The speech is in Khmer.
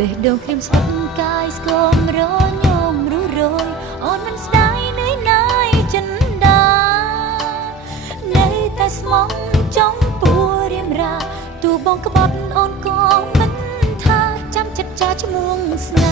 បេះដូងខ្ញុំស្អប់កាយស្គមរញោមរួរយអូនមិនស្ដាយនឿយណាយចិនដានៅតែស្មងចង់ពួររៀមរាទូបងក្បត់អូនក៏មិនថាចាំចិត្តចាឈ្មោះស្នេហ៍